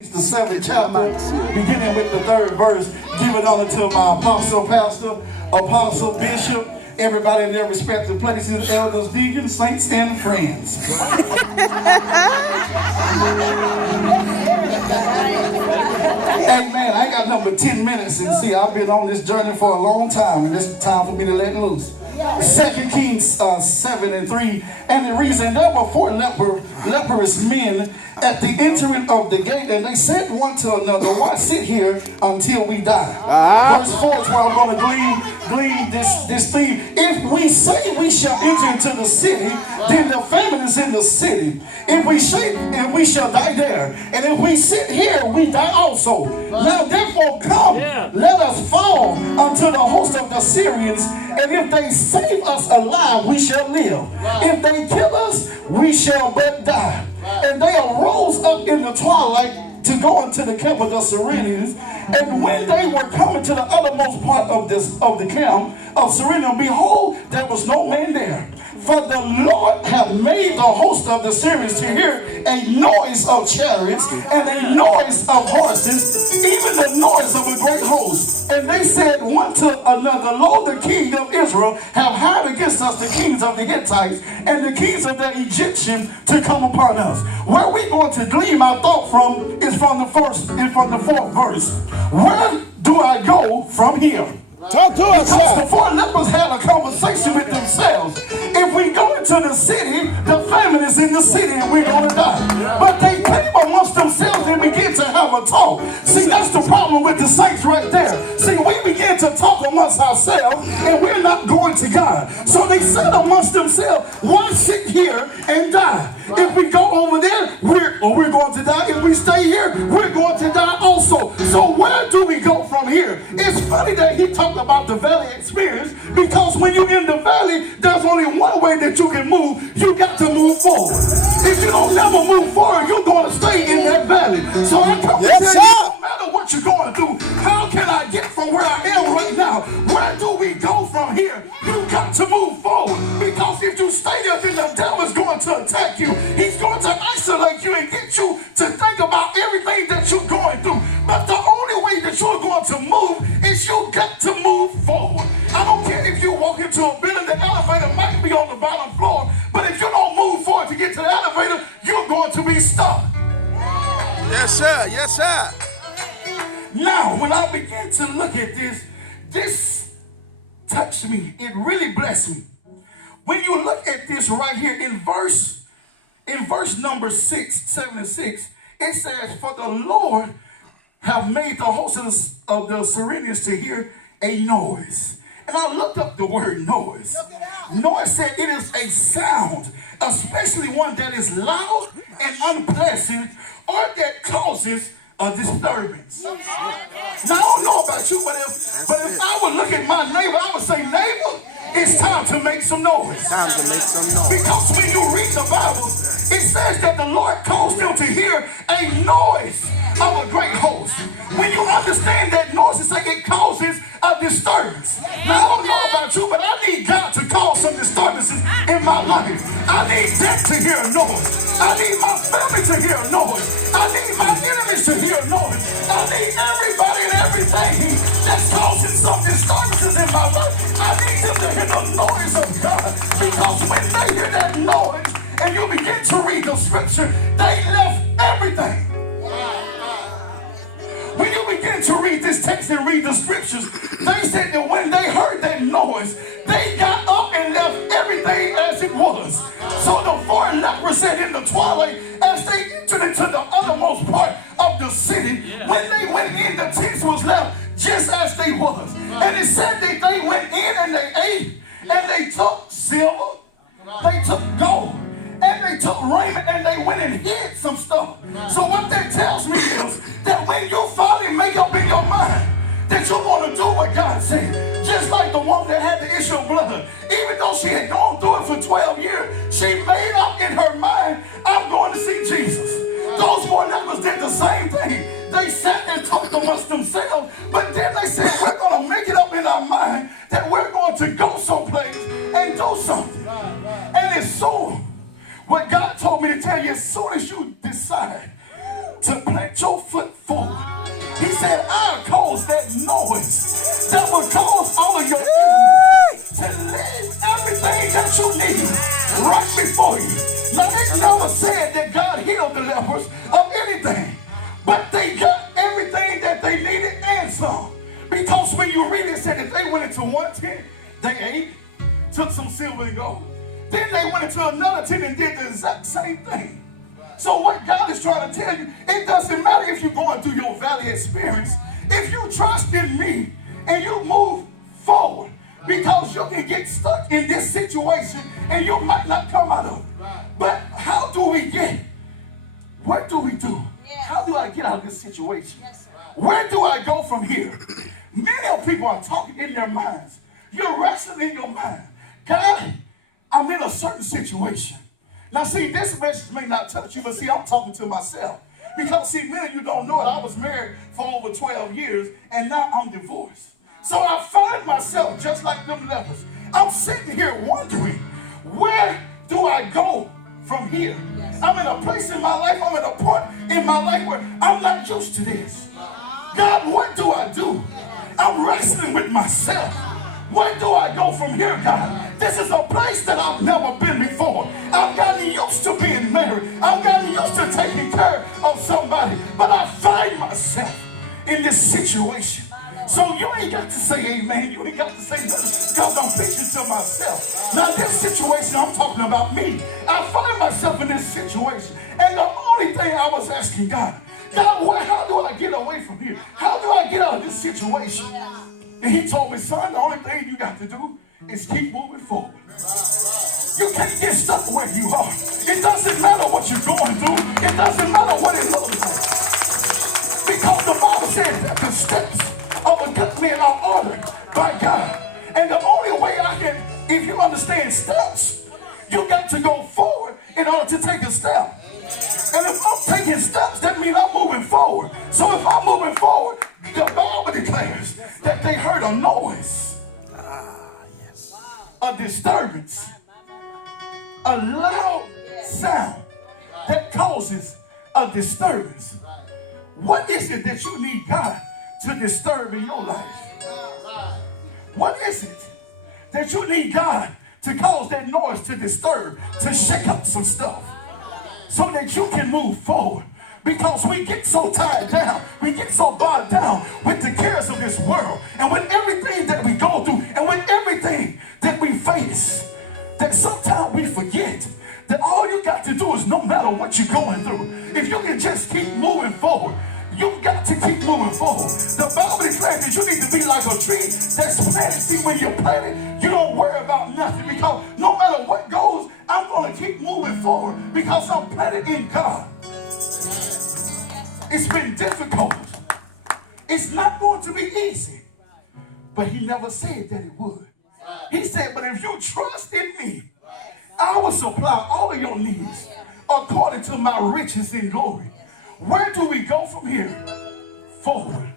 The seventh chapter, beginning with the third verse. Give it honor to my apostle, pastor, apostle, bishop, everybody in their respective places, elders, deacons, saints, and friends. Amen. I got number 10 minutes, and see, I've been on this journey for a long time, and it's time for me to let loose. 2 Kings 7 and 3, and it reads, and there were four leprous men at the entering of the gate, and they said one to another, why sit here until we die? Verse 4 is where I'm going to glean this theme. If we say we shall enter into the city, then the famine is in the city. If we say, and we shall die there, and if we sit here, we die also. Now therefore come, let us fall unto the host of the Syrians, and if they save us alive, we shall live. If they kill us, we shall but die. And they arose up in the twilight to go into the camp of the Syrians. And when they were coming to the uttermost part of the camp of Syrian, behold, there was no man there. For the Lord hath made the host of the Syrians to hear a noise of chariots and a noise of horses, even the noise of a great host. And they said one to another, Lo, the king of Israel have hired against us the kings of the Hittites and the kings of the Egyptians to come upon us. Where we going to glean our thought from is from the fourth verse. Where do I go from here? Talk to us, because the four lepers had a conversation with themselves. If we go into the city, the famine is in the city and we're going to die. But they came amongst themselves and began to have a talk. See, that's the problem with the saints right there. See, we begin to talk amongst ourselves and we're not going to God. So they said amongst themselves, why sit here and die? If we go over there, we're going to die. If we stay here, we're going to die also. So where do we go from here? It's funny that he talked about the valley experience, because when you're in the valley, there's only one way that you can move. You got to move forward. If you don't never move forward, you're going to stay in that valley. So I come to tell you, no matter what you're going through, how can I get from where I am right now? Where do we go from here? You got to move forward, because if you stay there, then the devil is going to attack you. He's going to isolate you and get you to think about everything that you're going through. But the only way that you're going to move is you got to move forward. I don't care if you walk into a building, the elevator might be on the bottom floor, but if you don't move forward to get to the elevator, you're going to be stuck. Yes, sir. Yes, sir. Now, when I began to look at this touched me. It really blessed me. When you look at this right here in verse number 7 and 6, it says, for the Lord have made the host of the Syrians to hear a noise. And I looked up the word noise. Noise said it is a sound, especially one that is loud and unpleasant, or that causes a disturbance. Now, I don't know about you, but if I would look at my neighbor, I would say, neighbor, it's time to make some noise. Time to make some noise. Because when you read the Bible, it says that the Lord caused them to hear a noise of a great host. When you understand that noise, it's like it causes a disturbance. Now, I don't know about you, but I need God to cause some disturbances in my life. I need death to hear a noise. I need my family to hear a noise. I need my enemies to hear a noise. I need everybody and everything that's causing some disturbances in my life. I need them to hear the noise of God. Because when they hear that noise and you begin to read the scripture, they left everything. When you begin to read this text and read the scriptures, they said that when they heard that noise, they got up and left everything as it was. So the four lepers said in the twilight, as they entered into the uttermost part of the city, when they went in, the tents was left just as they was. And it said that they went in and they ate, and they took silver, they took gold, and they took raiment, and they went and hid some stuff. So what that tells me is that when you finally make up in your mind that you want to do what God said, just like the woman that had the issue of blood, even though she had gone through it for 12 years, she made up in her mind, I'm going to see Jesus. Those four lepers did the same thing. They sat and talked amongst themselves, but then they said, we're going to make it up in our mind that we're going to go someplace and do something. And it's so what God told me to tell you, as soon as you decide to plant put your foot forward. He said, I'll cause that noise that will cause all of your enemies to leave everything that you need right before you. Now, they never said that God healed the lepers of anything, but they got everything that they needed and some. Because when you read it, it said that they went into one tent, they ate, took some silver and gold. Then they went into another tent and did the exact same thing. So what God is trying to tell you, it doesn't matter if you're going through your valley experience. If you trust in me and you move forward, because you can get stuck in this situation and you might not come out of it. But how do we get? What do we do? How do I get out of this situation? Where do I go from here? Many of people are talking in their minds. You're wrestling in your mind. God, I'm in a certain situation. Now see, this message may not touch you, but see, I'm talking to myself. Because see, many of you don't know it. I was married for over 12 years, and now I'm divorced. So I find myself just like them lepers. I'm sitting here wondering, where do I go from here? I'm in a place in my life, I'm at a point in my life where I'm not used to this. God, what do I do? I'm wrestling with myself. Where do I go from here, God? This is a place that I've never been before. I've gotten used to being married. I've gotten used to taking care of somebody. But I find myself in this situation. So you ain't got to say amen. You ain't got to say nothing because I'm preaching to myself. Now this situation, I'm talking about me. I find myself in this situation. And the only thing I was asking God, how do I get away from here? How do I get out of this situation? And he told me, son, the only thing you got to do is keep moving forward. You can't get stuck where you are. It doesn't matter what you're going through. It doesn't matter what it looks like. Because the Bible says that the steps of a good man are ordered by God. And the only way I can, if you understand steps, you got to go forward in order to take a step. And if I'm taking steps, that means I'm moving forward. So if I'm moving forward, the Bible declares that they heard a noise, a disturbance, a loud sound that causes a disturbance. What is it that you need God to disturb in your life? What is it that you need God to cause that noise to disturb, to shake up some stuff so that you can move forward? Because we get so tied down, we get so bogged down with the cares of this world and with everything that we go through and with everything that we face, that sometimes we forget that all you got to do is, no matter what you're going through, if you can just keep moving forward, you've got to keep moving forward. The Bible declares that you need to be like a tree that's planted. See, when you're planted, you don't worry about nothing, because no matter what goes, I'm going to keep moving forward because I'm planted in God. It's been difficult. It's not going to be easy. But he never said that it would. He said, but if you trust in me, I will supply all of your needs according to my riches in glory. Where do we go from here? Forward.